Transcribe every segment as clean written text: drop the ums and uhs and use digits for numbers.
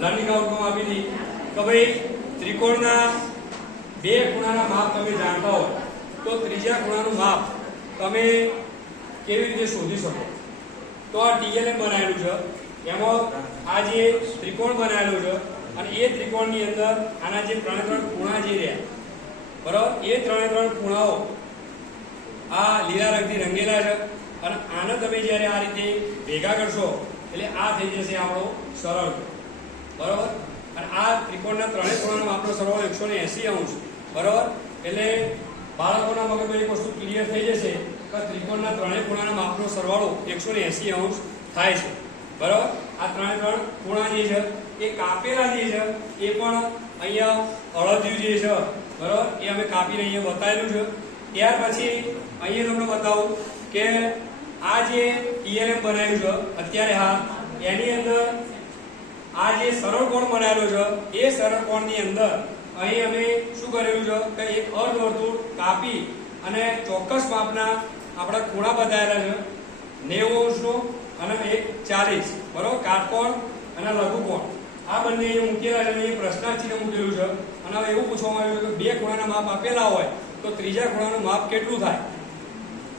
Learning outcome આપી હતી કે ભાઈ ત્રિકોણના બે ખૂણાના માપ તમે જાણતા હો તો ત્રીજા ખૂણાનું માપ તમે કેવી રીતે શોધી શકો. તો આ ટીએલએમ બનાવેલું છે, એમાં આ જે ત્રિકોણ બનાવેલું છે અને એ ત્રિકોણની અંદર આના જે ત્રણ ખૂણા જે રહ્યા બરાબર, એ ત્રણ ખૂણાઓ આ લીલા રંગથી રંગેલા છે અને આને તમે જ્યારે આ રીતે ભેગા કરશો એટલે આ થઈ જશે આપણો સરળ બરાબર. અને આ ત્રિકોણના ત્રણેય ખૂણાનો માપનો સરવાળો 180 અંશ બરાબર. એટલે બાળકોના મગજમાં એક વસ્તુ ક્લિયર થઈ જશે કે ત્રિકોણના ત્રણેય ખૂણાના માપનો સરવાળો 180 અંશ થાય છે બરાબર. આ ત્રણ ખૂણા જે છે એ કાપેલા જે છે એ પણ અહીંયા અડધ્યું જે છે બરાબર, એ અમે કાપીને અહીંયા બતાવેલું છે. ત્યાર પછી અહીંયા તમને બતાવું કે આ જે ટીએલએમ બનાવ્યું છે અત્યારે હા, એની અંદર આ જે સરળ કોણ બનાવેલો છે એ સરળ કોણની અંદર અહીં અમે શું કરેલું છે કે એક અર્ધવર્તુળ કાપી અને ચોક્કસ માપના આપણા ખૂણા બતાવેલા છે 90 અંશનો અને એક 40 બરાબર, કાટકોણ અને લઘુકોણ આ બંને અહીંયા મૂકેલા છે અને એ પ્રશ્નાર્થ ચિહ્ન મૂકેલું છે. અને હવે એવું પૂછવામાં આવ્યું કે બે ખૂણાના માપ આપેલા હોય તો ત્રીજા ખૂણાનું માપ કેટલું થાય.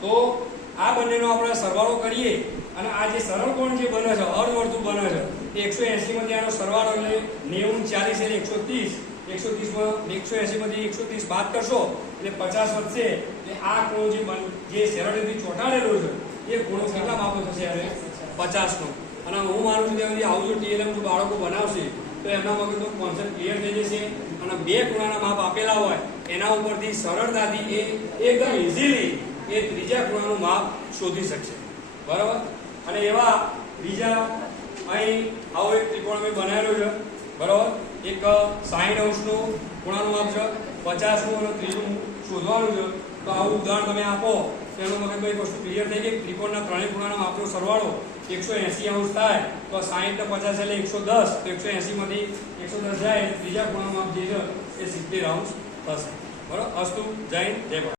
તો આ બંનેનો આપણે સરવાળો કરીએ અને આ જે સરળ કોણ જે બને છે અર્ધવર્તુળ બને છે એ 180 માંથી આનો સરવાળો એટલે 90 40 એટલે 130 180 માંથી 130 બાદ કરશો એટલે 50 વધશે. એટલે આ ખૂણો જે સરળતાથી ચોંટાડેલો છે એ ખૂણો કેટલા માપનો થશે હવે 50 નો. અને હું માનું છું ત્યાં આવું જો ટીએલએમ બાળકો બનાવશે તો એમના મગજનો કોન્સેપ્ટ ક્લિયર થઈ જશે અને બે ખૂણાના માપ આપેલા હોય એના ઉપરથી સરળતાથી એ એકદમ ઇઝીલી એ ત્રીજા ખૂણાનું માપ શોધી શકશે બરાબર. અને એવા બીજા અહીં આવો એક ત્રિકોણ મેં બનાવેલો છે બરાબર, એક 60 અંશનું ખૂણાનું માપ છે, 50નું અને 30નું શોધવાનું છે. તો આવું ઉદાહરણ તમે આપો તો એનું મગજમાં એક વસ્તુ ક્લિયર થઈ ગઈ. ત્રિકોણના ત્રણેય ખૂણાના માપનો સરવાળો 180 અંશ થાય તો 60 ને 50 એટલે 110, તો 180 માંથી 110 જાય એટલે ત્રીજા ખૂણાનું માપ જે છે એ 70 અંશ થશે બરાબર. અસ્તુ, જય હિન્દ, જય ભારત.